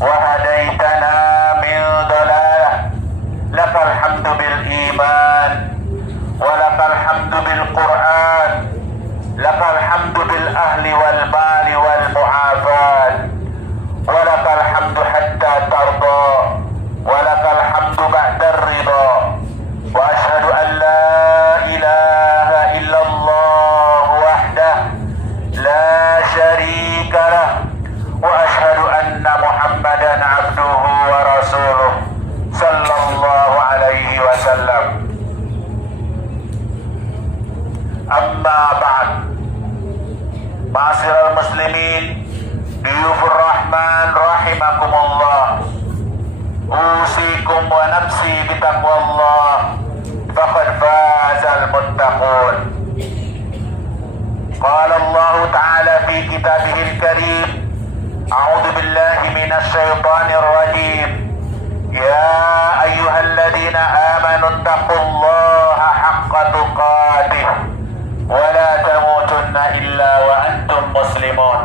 وهديتنا من ضلالة. لك الحمد بالإيمان، ولك الحمد بالقرآن، لك الحمد بالأهل والمال والمعافاة، ولك الحمد حتى ترضى، ولك الحمد بعد الرضا. وأشهد أن لا إله إلا الله وحده لا شريك له، وأشهد أن محمدا عبده ورسوله صلى الله عليه وسلم. أما بعد، معاشر المسلمين ضيوف الرحمن رحمكم الله، أوصيكم ونفسي بتقوى الله فقد فاز المتقون. قال الله تعالى في كتابه الكريم: أعوذ بالله من الشيطان الرجيم، يا أيها الذين آمنوا اتقوا الله حق تقاته ولا تموتن إلا وأنتم مسلمون.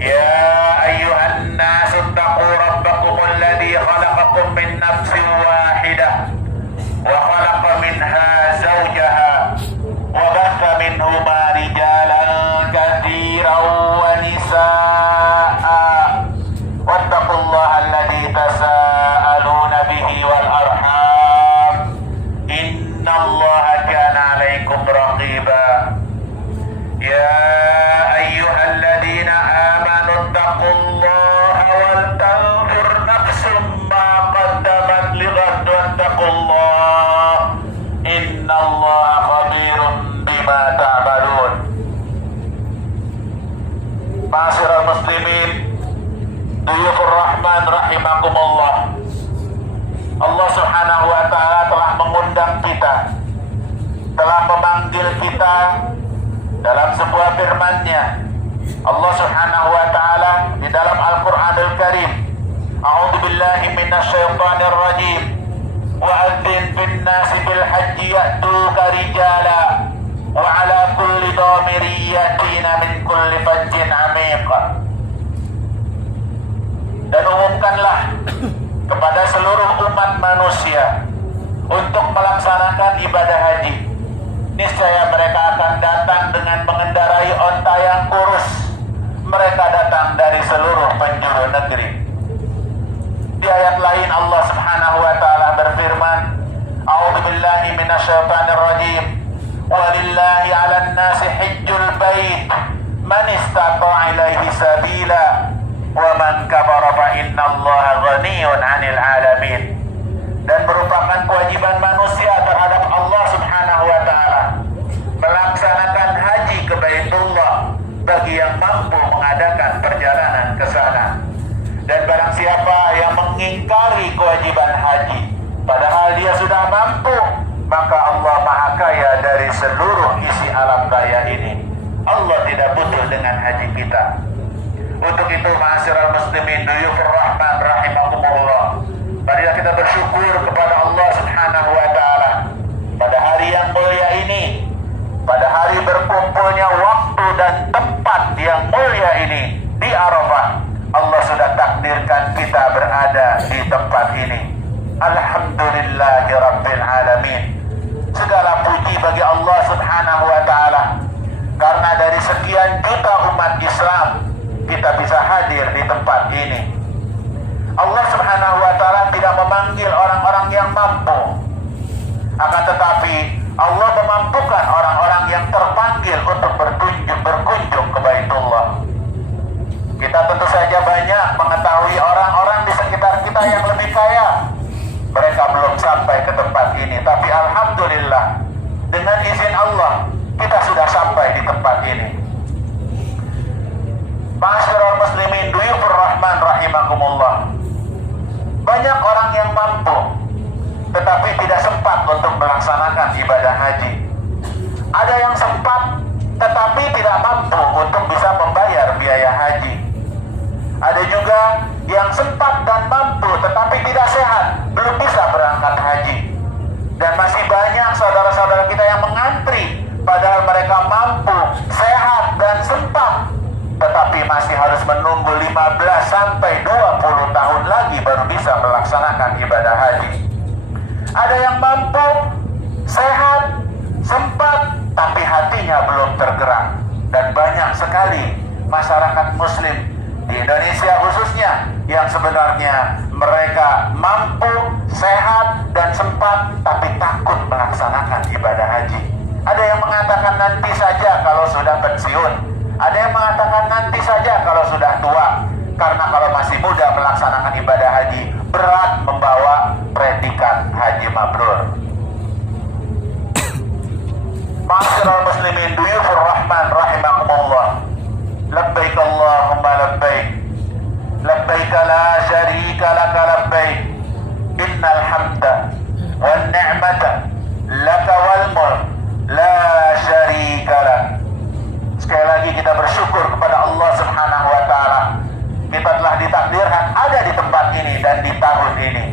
يا أيها الناس اتقوا ربكم الذي خلقكم من نفس واحدة وخلق منها زوجها وبث منهما رجالا كثيرا ونساء واتقوا الله الذي تساءلون به والأرحام إن الله كان عليكم رقيبا. يا أيها الذين آمنوا اتقوا الله ولتنظر نفس ما قدمت لغد واتقوا الله إن الله خبير بما تعملون. Ma'asyiral muslimin, Duyufur Rahman rahimakumullah, Allah subhanahu wa ta'ala telah mengundang kita, telah memanggil kita dalam sebuah firman-Nya. Allah subhanahu wa ta'ala di dalam Al-Quranul Karim, A'udzu billahi minasyaitonir rajim, wa'adzin fin nasi bil hajji ya'tuka rijala wa ala kulli dhamiri yatina min kulli fajjin 'amiq. Dan umumkanlah kepada seluruh umat manusia untuk melaksanakan ibadah haji. Niscaya mereka akan datang dengan mengendarai onta yang kurus. Mereka datang dari seluruh penjuru negeri. Di ayat lain Allah subhanahu wa ta'ala berfirman, A'udzu billahi minasyaitonir rajim, walillahi 'alan nasi hajjul bait man istata'a ilaihi sabila wa man kafara fa innallaha ghaniyyun 'anil 'alamin. Dan merupakan kewajiban manusia terhadap Allah subhanahu wa ta'ala melaksanakan haji ke Baitullah bagi yang mampu mengadakan perjalanan ke sana. Dan barang siapa yang mengingkari kewajiban haji padahal dia sudah mampu, maka Allah maha kaya dari seluruh isi alam raya ini. Allah tidak butuh dengan haji kita. Untuk itu, ma'asyiral muslimin duyufur rahman rahimakumullah, marilah kita bersyukur kepada Allah subhanahu wa ta'ala pada hari yang mulia ini, pada hari berkumpulnya waktu dan tempat yang mulia ini di Arafah. Allah sudah takdirkan kita berada di tempat ini. Alhamdulillahi rabbil alamin. Segala puji bagi Allah subhanahu wa ta'ala, karena dari sekian juta umat Islam kita bisa hadir di tempat ini. Allah subhanahu wa ta'ala tidak memanggil orang-orang yang mampu, akan tetapi Allah memampukan orang-orang yang terpanggil untuk berkunjung ke Baitullah. Kita tentu saja banyak mengetahui orang-orang di sekitar kita yang lebih kaya. Mereka belum sampai ke tempat ini, tapi alhamdulillah dengan izin Allah kita sudah sampai di tempat ini. Ma'asyiral muslimin duyufur rahman rahimakumullah, banyak orang yang mampu tetapi tidak sempat untuk melaksanakan ibadah haji. Ada yang sempat tetapi tidak mampu untuk bisa membayar biaya haji. Ada juga yang sempat dan mampu tetapi tidak sehat, belum bisa berangkat haji. Dan masih banyak saudara-saudara kita yang mengantri padahal mereka mampu, sehat dan sempat, tetapi masih harus menunggu 15 sampai 20 tahun lagi baru bisa melaksanakan ibadah haji. Ada yang mampu, sehat, sempat, tapi hatinya belum tergerak. Dan banyak sekali masyarakat muslim di Indonesia khususnya yang sebenarnya mereka mampu, sehat, dan sempat, tapi takut melaksanakan ibadah haji. Ada yang mengatakan nanti saja kalau sudah pensiun. Ada yang mengatakan nanti saja kalau sudah tua. Karena kalau masih muda melaksanakan ibadah haji, berat membawa predikat haji mabrur. Ma'asyiral muslimin, duyufur rahman rahimakumullah. Labbaik Allahumma labbaik. Labbaik la syarika laka labbaik. Innal hamda wan ni'mata laka wal mulk la syarika lak. Sekali lagi kita bersyukur kepada Allah Subhanahu wa taala. Kita telah ditakdirkan ada di tempat ini dan di tahun ini.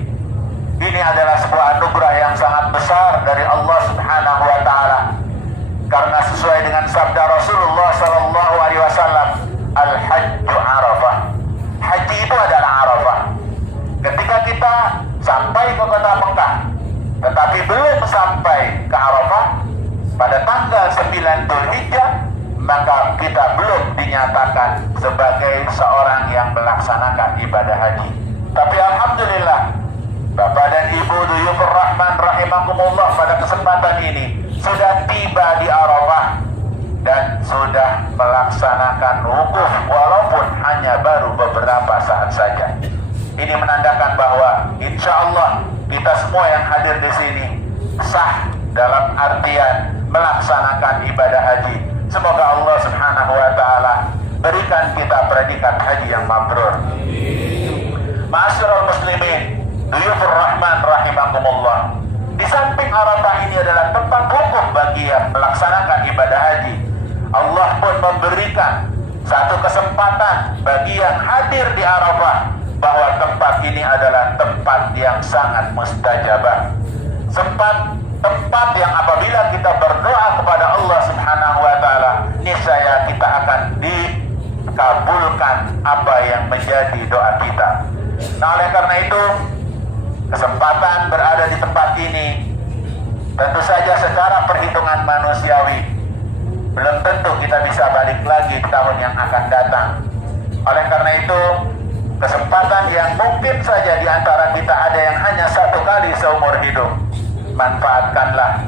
Ini adalah sebuah anugerah yang sangat besar dari Allah Subhanahu wa taala. Karena sesuai dengan sabda Rasulullah sallallahu alaihi wasallam, al-hajju Arafah. Haji itu adalah Arafah. Ketika kita sampai ke kota Mekah, tetapi belum sampai ke Arafah pada tanggal 9 Dzulhijjah, maka kita belum dinyatakan sebagai seorang yang melaksanakan ibadah haji. Tapi alhamdulillah, Bapak dan Ibu duyufur rahman rahimakumullah, pada kesempatan ini sudah tiba di Arafah dan sudah melaksanakan wukuf walaupun hanya baru beberapa saat saja. Ini menandakan bahwa insya Allah kita semua yang hadir di sini sah dalam artian melaksanakan ibadah haji. Semoga Allah Subhanahu wa taala berikan kita predikat haji yang mabrur. Ma'asyiral muslimin, duyufur rahman rahimakumullah. Di samping Arafah ini adalah tempat wukuf bagi yang melaksanakan ibadah haji. Allah pun memberikan satu kesempatan bagi yang hadir di Arafah bahwa tempat ini adalah tempat yang sangat mustajabah. Tempat yang apabila kita berdoa kepada Allah Subhanahu wa taala, niscaya kita akan dikabulkan apa yang menjadi doa kita. Nah, oleh karena itu, kesempatan berada di tempat ini tentu saja secara perhitungan manusiawi belum tentu kita bisa balik lagi di tahun yang akan datang. Oleh karena itu, kesempatan yang mungkin saja di antara kita ada yang hanya satu kali seumur hidup, manfaatkanlah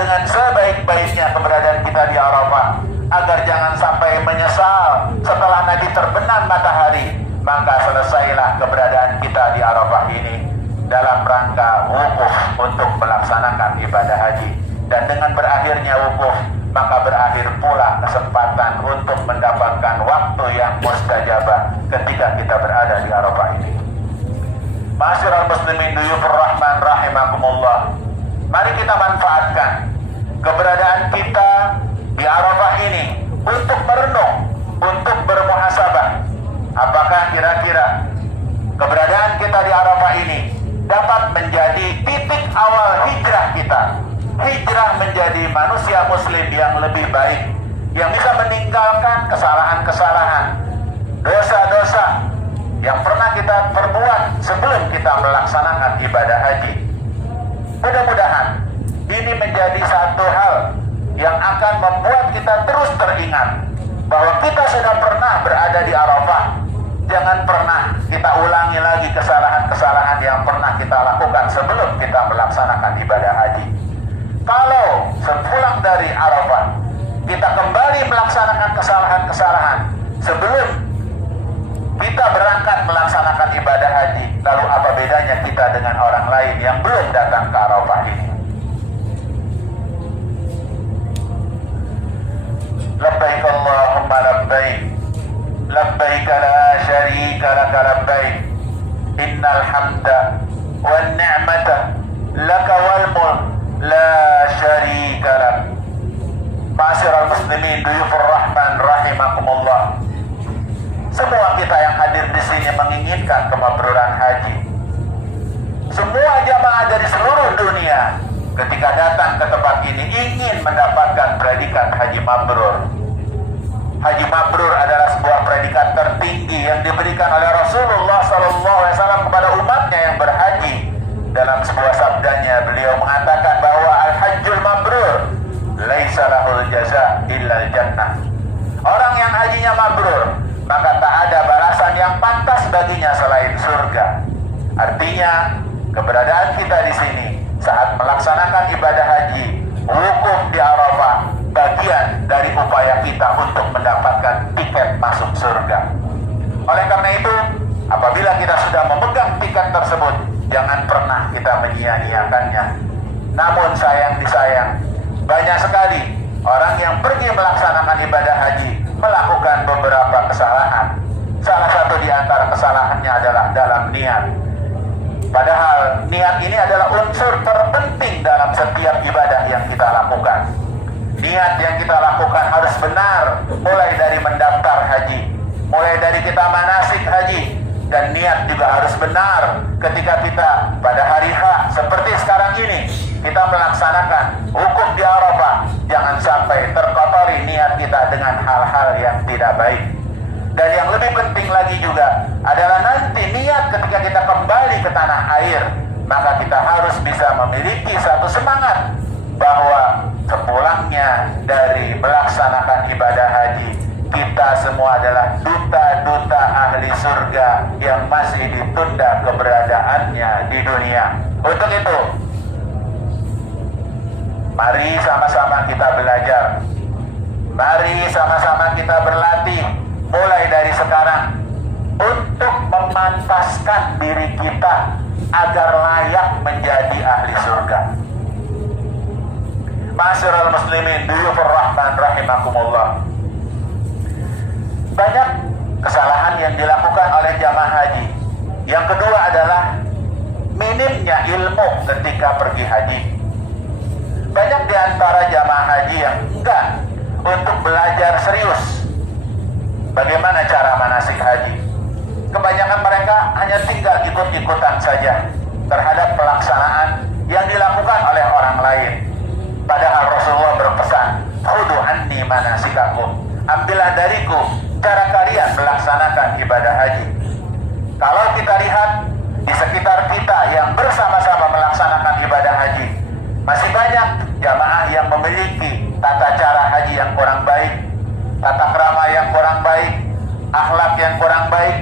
dengan sebaik-baiknya keberadaan kita di Arafah, agar jangan sampai menyesal setelah nanti terbenam matahari. Maka selesailah keberadaan kita di Arafah ini dalam rangka wukuf untuk melaksanakan ibadah haji. Dan dengan berakhirnya wukuf, maka berakhir pula kesempatan untuk mendapatkan waktu yang mustajabah ketika kita berada di Arafah ini. Ma'asyiral muslimin duyufur rahman rahimakumullah. Mari kita manfaatkan keberadaan kita di Arafah ini untuk merenung, untuk bermuhasabah. Apakah kira-kira keberadaan kita di Arafah ini dapat menjadi titik awal hijrah kita? Hijrah menjadi manusia muslim yang lebih baik, yang bisa meninggalkan kesalahan-kesalahan, dosa-dosa yang pernah kita perbuat sebelum kita melaksanakan ibadah haji. Mudah-mudahan ini menjadi satu hal yang akan membuat kita terus teringat bahwa kita sudah pernah berada di Arafah. Jangan pernah kita ulangi lagi kesalahan-kesalahan yang pernah kita lakukan sebelum kita melaksanakan ibadah haji. Kalau sepulang dari Arafah kita kembali melaksanakan kesalahan-kesalahan sebelum kita berangkat melaksanakan ibadah haji, lalu apa bedanya kita dengan orang lain yang belum datang ke Arafah ini? Labbaik Allahumma labbaik. Labbaik la syarika laka labbaik. Innal hamda wan ni'mata laka wal mulk la syarika lak. Ma'asyiral muslimin duyufur rahman rahimakumullah. Semua kita yang hadir di sini menginginkan kemabruran haji. Semua jamaah dari seluruh dunia ketika datang ke tempat ini ingin mendapatkan predikat haji mabrur. Haji mabrur adalah sebuah predikat anugerah tertinggi yang diberikan oleh Rasulullah SAW kepada umatnya yang berhaji. Dalam sebuah sabdanya beliau mengatakan bahwa al-hajjul mabrur laisa lahul jaza illal jannah. Orang yang hajinya mabrur, maka tak ada balasan yang pantas baginya selain surga. Artinya, keberadaan kita di sini saat melaksanakan ibadah haji, wukuf di Arafah, bagian dari upaya kita untuk mendapatkan tiket masuk surga. Oleh karena itu, apabila kita sudah memegang tiket tersebut, jangan pernah kita menyia-nyiakannya. Namun sayang disayang, banyak sekali orang yang pergi melaksanakan ibadah haji melakukan beberapa kesalahan. Salah satu di antara kesalahannya adalah dalam niat. Padahal niat ini adalah unsur terpenting dalam setiap ibadah yang kita lakukan. Niat yang kita lakukan harus benar, mulai dari mendaftar haji, mulai dari kita manasik haji, dan niat juga harus benar ketika kita pada hari H seperti sekarang ini kita melaksanakan wukuf di Arafah. Jangan sampai terkotori niat kita dengan hal-hal yang tidak baik. Dan yang lebih penting lagi juga adalah nanti niat ketika kita kembali ke tanah air, maka kita harus bisa memiliki satu semangat bahwa sepulangnya dari melaksanakan ibadah haji, kita semua adalah duta-duta ahli surga yang masih ditunda keberadaannya di dunia. Untuk itu, mari sama-sama kita belajar. Mari sama-sama kita berlatih mulai dari sekarang untuk memantaskan diri kita agar layak menjadi ahli surga. Ma'asyiral muslimin, duyufur rahman rahimakumullah. Banyak kesalahan yang dilakukan oleh jamaah haji. Yang kedua adalah minimnya ilmu ketika pergi haji. Banyak di antara jamaah haji yang enggan untuk belajar serius bagaimana cara manasik haji. Kebanyakan mereka hanya tinggal ikut-ikutan saja terhadap pelaksanaan yang dilakukan oleh orang lain. Padahal Rasulullah berpesan, "Khudu anni manasikakum." Ambillah dariku cara kalian melaksanakan ibadah haji. Kalau kita lihat di sekitar kita yang bersama-sama melaksanakan ibadah haji, masih banyak jamaah yang memiliki tata cara haji yang kurang baik, tata krama yang kurang baik, akhlak yang kurang baik,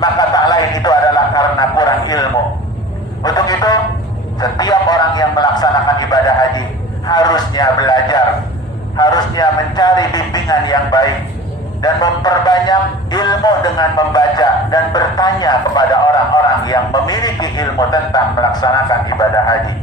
maka tak lain itu adalah karena kurang ilmu. Untuk itu, setiap orang yang melaksanakan ibadah haji harusnya belajar, harusnya mencari bimbingan yang baik, dan memperbanyak ilmu dengan membaca dan bertanya kepada orang-orang yang memiliki ilmu tentang melaksanakan ibadah haji.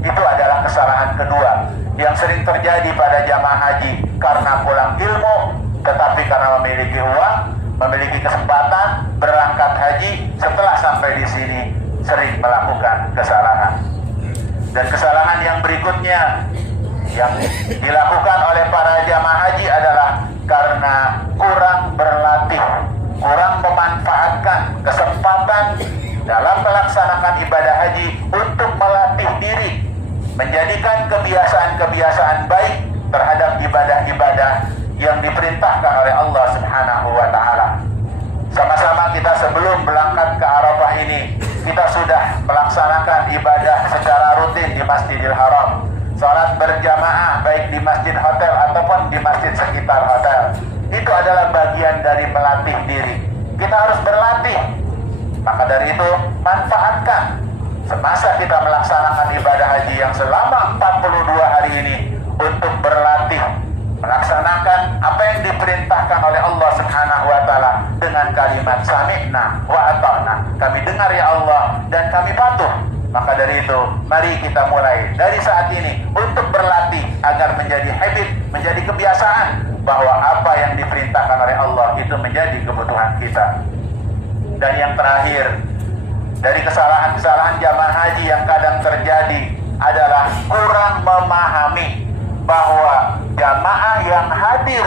Itu adalah kesalahan kedua yang sering terjadi pada jamaah haji karena kurang ilmu, tetapi karena memiliki uang, memiliki kesempatan berangkat haji, setelah sampai di sini sering melakukan kesalahan. Dan kesalahan yang berikutnya yang dilakukan oleh para jamaah haji adalah karena kurang berlatih, kurang memanfaatkan kesempatan dalam melaksanakan ibadah haji untuk melatih diri, menjadikan kebiasaan-kebiasaan baik terhadap ibadah-ibadah yang diperintahkan oleh Allah Subhanahu wa Ta'ala. Sama-sama kita sebelum berangkat ke Arafah ini, kita sudah melaksanakan ibadah secara rutin di Masjidil Haram. Salat berjamaah baik di masjid hotel ataupun di masjid sekitar hotel. Itu adalah bagian dari melatih diri. Kita harus berlatih. Maka dari itu, manfaatkan semasa kita melaksanakan ibadah haji yang selama 42 hari ini untuk berlatih, melaksanakan apa yang diperintahkan oleh Allah Subhanahu wa Ta'ala dengan kalimat sami'na wa ata'na. Kami dengar ya Allah dan kami patuh. Maka dari itu, mari kita mulai dari saat ini untuk berlatih agar menjadi habit, menjadi kebiasaan bahwa apa yang diperintahkan oleh Allah itu menjadi kebutuhan kita. Dan yang terakhir, dari kesalahan-kesalahan jamaah haji yang kadang terjadi adalah kurang memahami bahwa jamaah yang hadir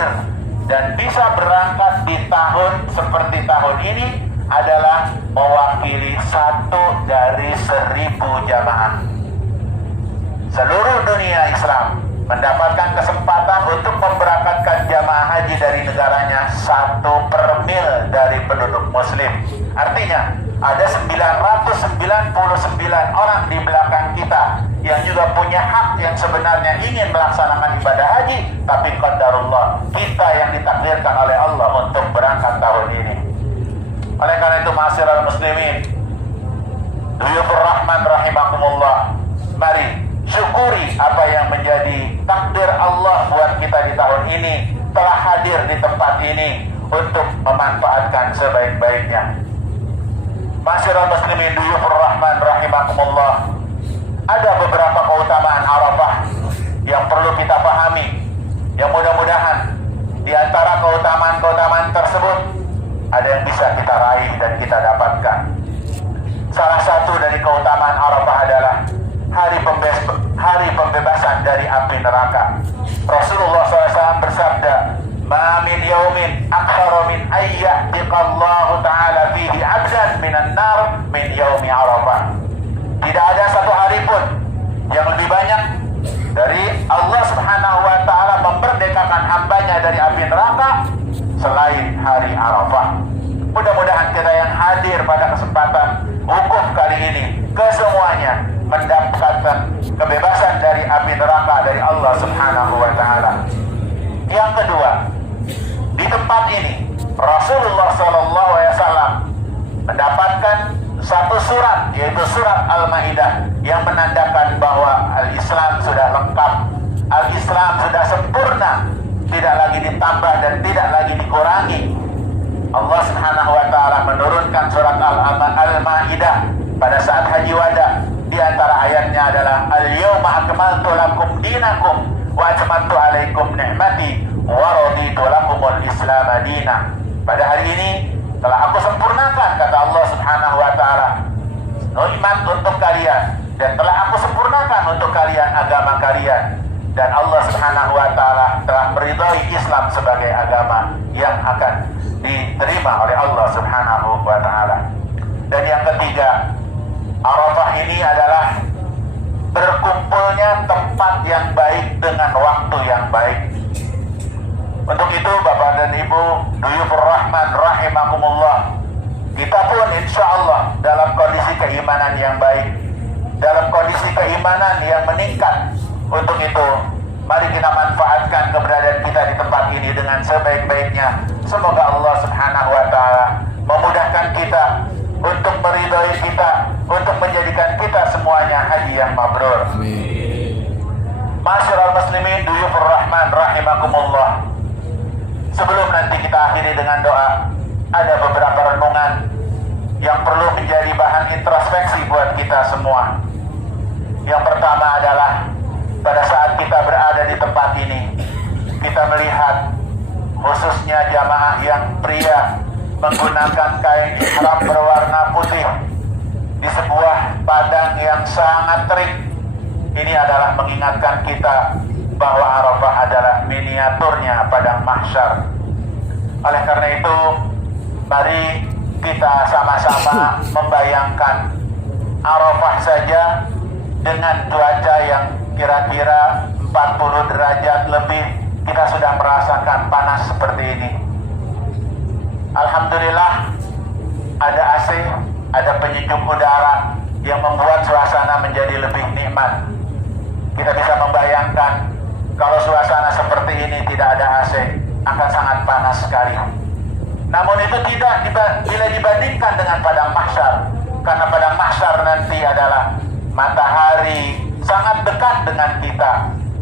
dan bisa berangkat di tahun seperti tahun ini adalah mewakili 1 dari 1000 jamaah. Seluruh dunia Islam mendapatkan kesempatan untuk memberangkatkan jamaah haji dari negaranya 1/mil dari penduduk muslim. Artinya ada 999 orang di belakang kita yang juga punya hak yang sebenarnya ingin melaksanakan ibadah haji, tapi qadarullah kita yang ditakdirkan oleh Allah untuk berangkat tahun ini. Oleh karena itu, ma'asyiral muslimin, Duyufur Rahman rahimakumullah, mari syukuri apa yang menjadi takdir Allah buat kita di tahun ini, telah hadir di tempat ini untuk memanfaatkan sebaik-baiknya. Ma'asyiral muslimin, Duyufur Rahman rahimakumullah, ada beberapa keutamaan Arafah yang perlu kita pahami, yang mudah-mudahan di antara keutamaan-keutamaan tersebut ada yang bisa kita raih dan kita dapatkan. Salah satu dari keutamaan Arafah adalah hari pembebasan dari api neraka. Rasulullah SAW bersabda, "Ma min yaumin aktsara min ayyatiqallahu ta'ala fihi 'abdan minan nar min yaumi Arafah." Tidak ada satu hari pun yang lebih banyak dari Allah Subhanahu wa ta'ala memerdekakan hambanya dari api neraka selain hari Arafah. Mudah-mudahan kita yang hadir pada kesempatan wukuf kali ini kesemuanya mendapatkan kebebasan dari api neraka dari Allah Subhanahu wa ta'ala. Yang kedua, di tempat ini Rasulullah SAW mendapatkan satu surat, yaitu surat Al-Maidah, yang menandakan bahwa Al-Islam sudah lengkap, Al-Islam sudah sempurna, tidak lagi ditambah dan tidak lagi dikurangi. Allah Subhanahu wa ta'ala menurunkan surat Al-Maidah pada saat haji wada. Di antara ayatnya adalah Al-yawma akmaltu lakum dinakum wa atmamtu alaikum ni'mati wa raditu lakumul Islam madina. Pada hari ini telah aku sempurnakan, kata Allah Subhanahu wa ta'ala, nikmat untuk kalian, dan telah aku sempurnakan untuk kalian agama kalian, dan Allah Subhanahu wa ta'ala telah meridhai Islam sebagai agama yang akan diterima oleh Allah Subhanahu wa ta'ala. Dan yang ketiga, Arafah ini adalah berkumpulnya tempat yang baik dengan waktu yang baik. Untuk itu, Bapak dan Ibu Duyufur Rahman rahimakumullah, kita pun insya Allah dalam kondisi keimanan yang baik, dalam kondisi keimanan yang meningkat. Untuk itu, mari kita manfaatkan keberadaan kita di tempat ini dengan sebaik-baiknya. Semoga Allah Subhanahu wa ta'ala memudahkan kita, untuk meridhai kita, untuk menjadikan kita semuanya haji yang mabrur. Amin. Ma'asyiral muslimin, Duyufur Rahman rahimakumullah, sebelum nanti kita akhiri dengan doa, ada beberapa renungan yang perlu menjadi bahan introspeksi buat kita semua. Yang pertama adalah pada saat kita berada di tempat ini, kita melihat khususnya jamaah yang pria menggunakan kain ihram berwarna putih di sebuah padang yang sangat terik. Ini adalah mengingatkan kita bahwa Arafah adalah miniaturnya padang mahsyar. Oleh karena itu, mari kita sama-sama membayangkan Arafah saja dengan cuaca yang kira-kira 40 derajat lebih, kita sudah merasakan panas seperti ini. Alhamdulillah ada AC, ada penyejuk udara yang membuat suasana menjadi lebih nikmat. Kita bisa membayangkan kalau suasana seperti ini tidak ada AC, akan sangat panas sekali. Namun itu tidak bila dibandingkan dengan padang mahsyar, karena padang mahsyar nanti adalah matahari sangat dekat dengan kita,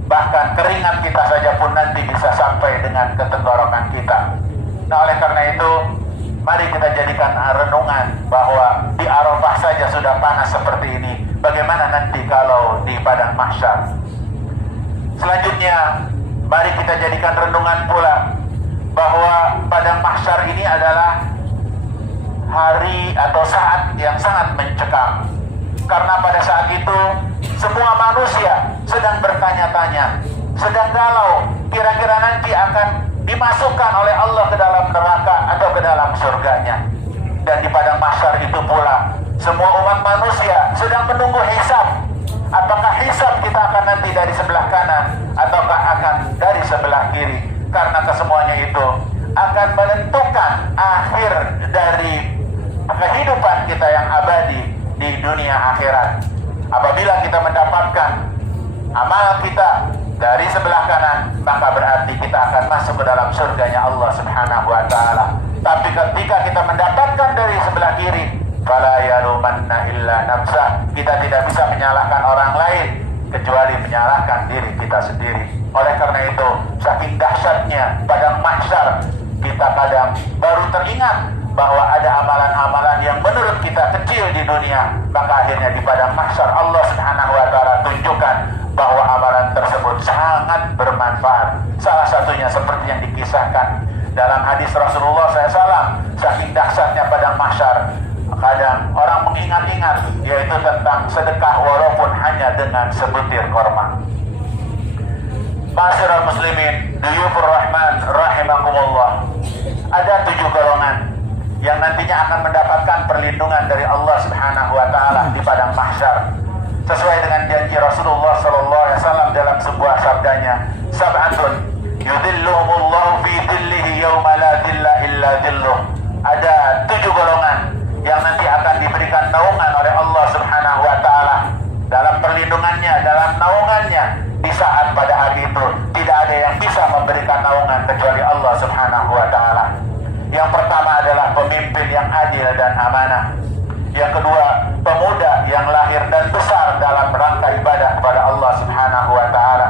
bahkan keringat kita saja pun nanti bisa sampai dengan ke tenggorokan kita. Nah, oleh karena itu, mari kita jadikan renungan bahwa di Arafah saja sudah panas seperti ini, bagaimana nanti kalau di padang mahsyar. Selanjutnya, mari kita jadikan renungan pula bahwa padang mahsyar ini adalah hari atau saat yang sangat mencekam. Karena pada saat itu semua manusia sedang bertanya-tanya, sedang galau, kira-kira nanti akan dimasukkan oleh Allah ke dalam neraka atau ke dalam surganya. Dan di padang mahsyar itu pula semua umat manusia sedang menunggu hisab. Apakah hisab kita akan nanti dari sebelah kanan ataukah akan dari sebelah kiri? Karena kesemuanya itu akan menentukan akhir dari kehidupan kita yang abadi di dunia akhirat. Apabila kita mendapatkan amal kita dari sebelah kanan, maka berarti kita akan masuk ke dalam surganya Allah Subhanahu wa taala. Tapi ketika kita mendapatkan dari sebelah kiri, fala yalumanna illa nafsah, kita tidak bisa menyalahkan orang lain kecuali menyalahkan diri kita sendiri. Oleh karena itu, saking dahsyatnya padang mahsyar, kita kadang baru teringat bahwa ada amalan-amalan yang menurut kita kecil di dunia, maka akhirnya di padang mahsyar Allah Subhanahu wa taala tunjukkan bahwa amalan tersebut sangat bermanfaat. Salah satunya seperti yang dikisahkan dalam hadis Rasulullah SAW, saking dahsyatnya padang mahsyar, kadang orang mengingat-ingat, yaitu tentang sedekah walaupun hanya dengan sebutir korma. Ma'asyiral muslimin, duyufur rahman rahimakumullah. Ada 7 golongan yang nantinya akan mendapatkan perlindungan dari Allah Subhanahu wa taala di padang mahsyar. Sesuai dengan janji Rasulullah sallallahu alaihi wasallam dalam sebuah sabdanya, sab'atun yudhilluhumullahu fi dhillihi yauma la dhilla illa dhilluh. Ada 7 golongan yang nanti akan diberikan naungan oleh Allah Subhanahu wa taala dalam perlindungannya, dalam naungannya di saat pada hari itu tidak ada yang bisa memberikan naungan kecuali Allah Subhanahu wa taala. Yang pertama adalah pemimpin yang adil dan amanah. Yang kedua, pemuda yang lahir dan besar dalam rangka ibadah kepada Allah Subhanahu wa taala.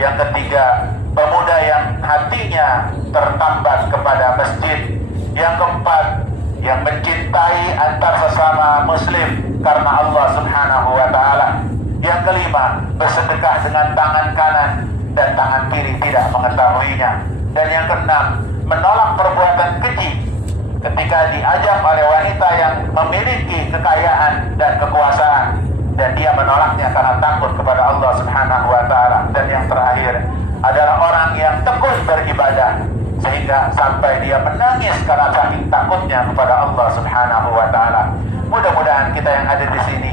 Yang ketiga, pemuda yang hatinya tertambat kepada masjid. Yang keempat, yang mencintai antar sesama muslim karena Allah Subhanahu wa taala. Yang kelima, bersedekah dengan tangan kanan dan tangan kiri tidak mengetahuinya. Dan yang keenam, menolak perbuatan keji ketika diajak oleh wanita yang memiliki kekayaan dan kekuasaan dan dia menolaknya karena takut kepada Allah Subhanahu wa taala. Dan yang terakhir adalah orang yang tekun beribadah sehingga sampai dia menangis karena saking takutnya kepada Allah Subhanahu wa taala. Mudah-mudahan kita yang ada di sini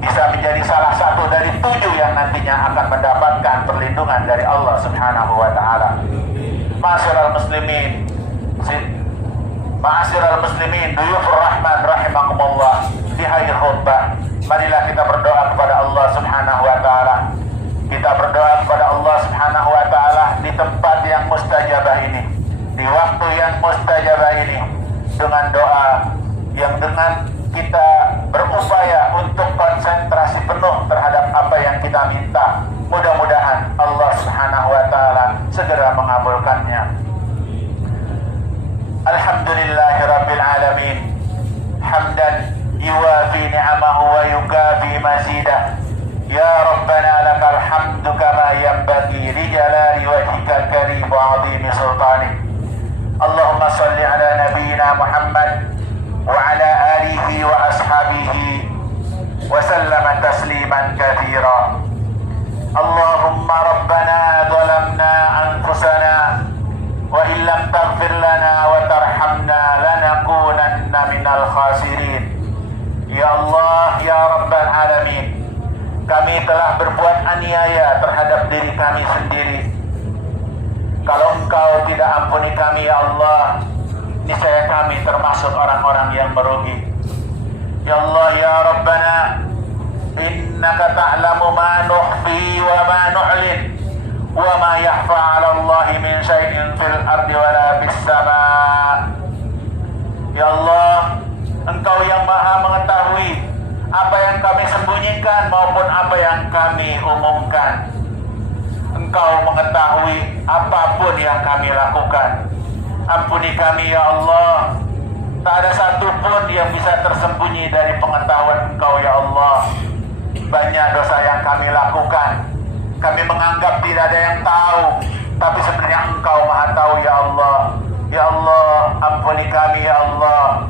bisa menjadi salah satu dari 7 yang nantinya akan mendapatkan perlindungan dari Allah Subhanahu wa taala. Ma'asyiral muslimin, ma'asyiral muslimin, duyufur rahman rahimakumullah. Di hari khutbah, marilah kita berdoa kepada Allah Subhanahu wa taala. Kita berdoa kepada Allah Subhanahu wa taala di tempat yang mustajabah ini, di waktu yang mustajabah ini, dengan doa yang dengan kita berupaya untuk konsentrasi penuh terhadap apa yang kita minta. Mudah-mudahan Allah Subhanahu wa taala segera mengabulkannya. Alhamdulillahirabbil alamin, hamdan yuwafi ni'amahu wa yukafi mazidah. Ya Rabbana lakal hamdu kama yanbaghi li jalali wajhikal karim wa 'azimi sultanik. Allahumma shalli ala nabiyyina Muhammad wa ala alihi wa ashabihi wa sallama tasliman katsira. Allahumma rabbana zalamna anfusana wa illam taghfir lana wa tarhamna lanakunanna minal khasirin. Ya Allah, ya Rabbal alamin, kami telah berbuat aniaya terhadap diri kami sendiri. Kalau Engkau tidak ampuni kami, ya Allah, niscaya kami termasuk orang-orang yang merugi. Ya Allah, ya Rabbana, innaka ta'lamu ma nukhfi wa ma nu'lin wa ma yakhfa 'ala Allahi min syai'in fil ardi wa la fis sama'. Ya Allah, Engkau yang Maha mengetahui apa yang kami sembunyikan maupun apa yang kami umumkan. Engkau mengetahui apapun yang kami lakukan. Ampuni kami ya Allah. Tak ada satupun yang bisa tersembunyi dari pengetahuan Engkau ya Allah. Banyak dosa yang kami lakukan. Kami menganggap tidak ada yang tahu, tapi sebenarnya Engkau Maha tahu ya Allah. Ya Allah, ampuni kami ya Allah.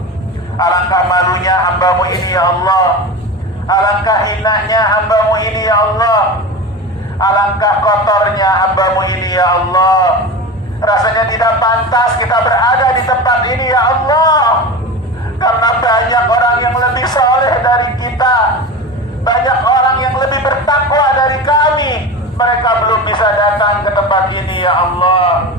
Alangkah malunya hamba-Mu ini ya Allah. Alangkah hinanya hamba-Mu ini ya Allah. Alangkah kotornya hamba-Mu ini ya Allah. Rasanya tidak pantas kita berada di tempat ini ya Allah. Karena banyak orang yang lebih soleh dari kita. Banyak orang yang lebih bertakwa Mereka belum bisa datang ke tempat ini ya Allah,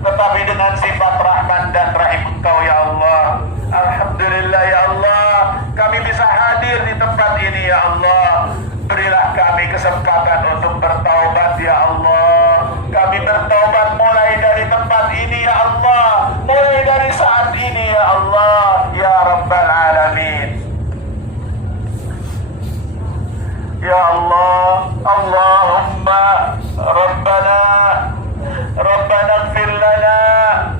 tetapi dengan sifat Rahman dan Rahim Engkau ya Allah, alhamdulillah ya Allah, kami bisa hadir di tempat ini ya Allah. Berilah kami kesempatan untuk bertaubat ya Allah. Kami bertaubat mulai dari tempat ini ya Allah, mulai dari saat ini ya Allah, ya Rabbal Alamin. Ya Allah, Allahumma Rabbana ighfir lana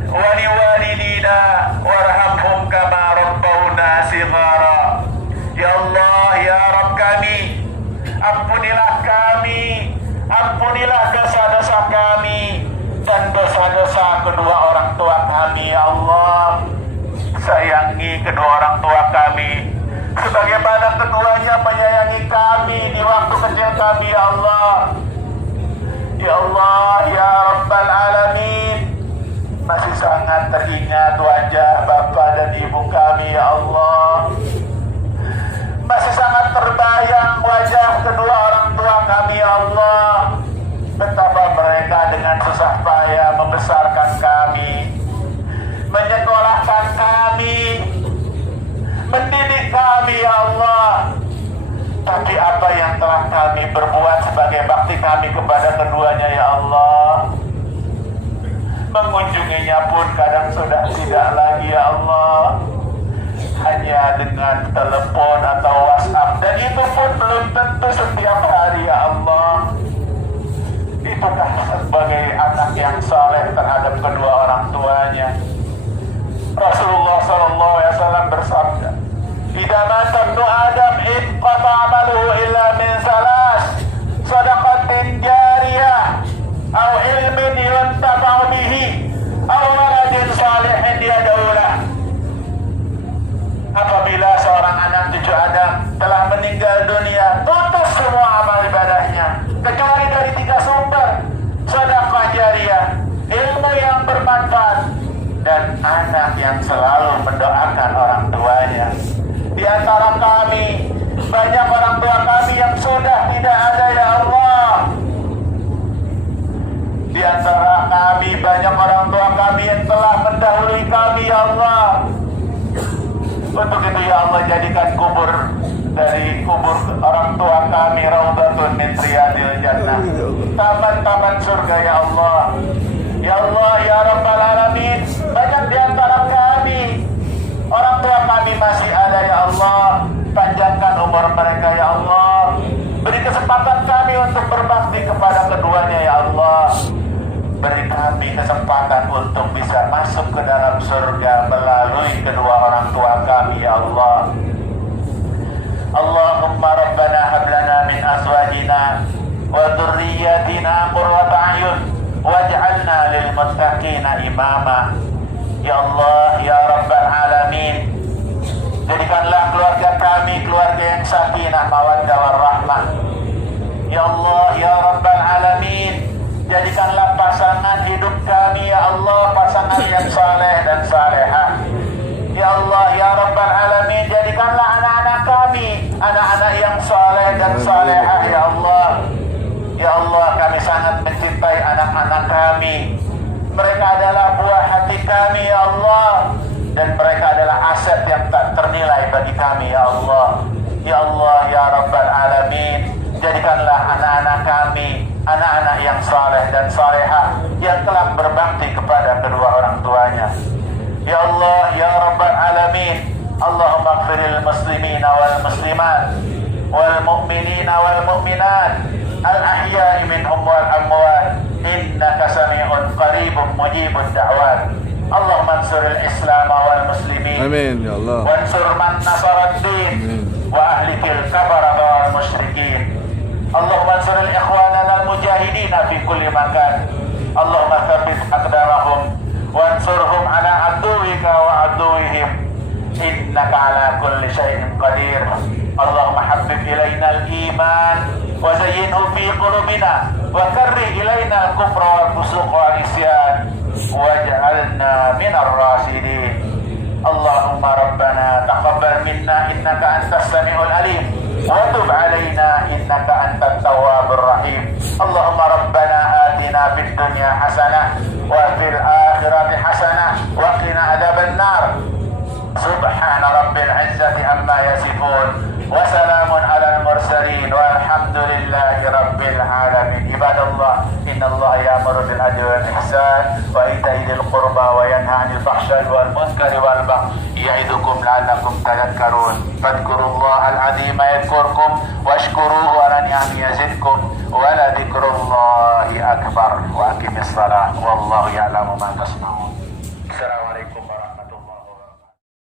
wa liwalidina warhamhum kama rabbawna shighara. Ya Allah, ya Rabb kami, ampunilah dosa-dosa kami dan dosa-dosa kedua orang tua kami ya Allah. Sayangi kedua orang tua kami sebagaimana keduanya menyayangi kami di waktu kecil kami ya Allah. Ya Allah, ya Rabbal Alamin, masih sangat teringat wajah Bapak dan Ibu kami ya Allah. Masih sangat terbayang wajah kedua orang tua kami ya Allah. Betapa mereka dengan susah payah membesarkan kami, menyekolahkan kami, mendidik kami ya Allah. Tapi apa yang telah kami berbuat sebagai bakti kami kepada keduanya ya Allah, mengunjunginya pun kadang sudah tidak lagi ya Allah, hanya dengan telepon atau WhatsApp, dan itu pun belum tentu setiap hari ya Allah. Itukah sebagai anak yang saleh terhadap kedua orang tuanya? Rasulullah SAW bersabda, "Idza mata ibnu Adam inqata 'amaluhu illa min salas, shadaqatin jariyah, aw ilmin yuntafa'u bihi, aw waladin salihin yad'u lahu." Apabila seorang anak cucu Adam telah meninggal dunia, putus semua amal ibadahnya kecuali dari 3 sumber: sedekah jariyah, ilmu yang bermanfaat, dan anak yang selalu mendoakan orang tuanya. Di antara kami, banyak orang tua kami yang sudah tidak ada ya Allah. Di antara kami, banyak orang tua kami yang telah mendahului kami ya Allah. Untuk itu ya Allah, jadikan kubur dari kubur orang tua kami raudhatun min riyadil jannah, taman-taman surga ya Allah. Ya Allah, ya Rabbal Alamin, banyak di antara kami, orang tua kami masih ada ya Allah. Panjangkan umur mereka ya Allah. Beri kesempatan kami untuk berbakti kepada keduanya ya Allah. Beri kami kesempatan untuk bisa masuk ke dalam surga melalui kedua orang tua kami ya Allah. Allahumma Rabbana hablana min azwajina wa dhurriyyatina qurrata a'yun waj'alna lil muttaqina imama. Ya Allah, ya Rabbal Alamin, jadikanlah keluarga kami keluarga yang sakinah mawaddah warahmah. Ya Allah, ya Rabbal Alamin, jadikanlah pasangan hidup kami ya Allah pasangan yang saleh dan salehah. Ya Allah, ya Rabbal Alamin, jadikanlah anak-anak kami anak-anak yang saleh dan salehah ya Allah. Ya Allah, kami sangat mencintai anak-anak kami. Mereka adalah buah hati kami ya Allah, dan mereka adalah aset yang tak ternilai bagi kami ya Allah. Ya Allah, ya Rabbal Alamin, jadikanlah anak-anak kami anak-anak yang saleh dan salehah yang telah berbakti kepada kedua orang tuanya. Ya Allah, ya Rabbal Alamin, Allahumma ighfiril muslimina wal muslimat wal mu'minina wal mu'minat al ahya'i minhum wal amwat, innaka sami'un qaribun mujibud da'wat. Allahumma ansuril Islam wal muslimin, amin ya Allah, wansur man nasarad din wa ahlikil kafara wal musyrikin. Allahumma ansuril ikhwanana al mujahidina fi kulli makan. Allahumma tsabbit aqdamahum wansurhum ala aduwika wa aduwihim, innaka ala kulli syai'in qadir. Allahumma habbib ilaina al-iman wa zayyinhu fi qulubina wa karrih ilaina al-kufra wal fusuq wal isyan waj'alna minar rasyidin. Allahumma rabbana taqabbal minna innaka antas sami'ul alim وتب علينا إنك أنت التواب الرحيم. اللهم ربنا آتنا في الدنيا حسنة وفي الآخرة حسنة وقنا عذاب النار. سبحان رب العزة عما يصفون وسلام على المرسلين والحمد لله رب العالمين. عباد الله إن الله يأمر بالعدل والإحسان وإيتاء ذي القربى وينهى عن الفحشاء والمنكر والبغي يعظكم لعلكم تذكرون. فاذكروا الله العظيم يذكركم واشكروه على نعمه يزدكم ولذكر الله أكبر. وأقم الصلاة والله يعلم ما تصنعون.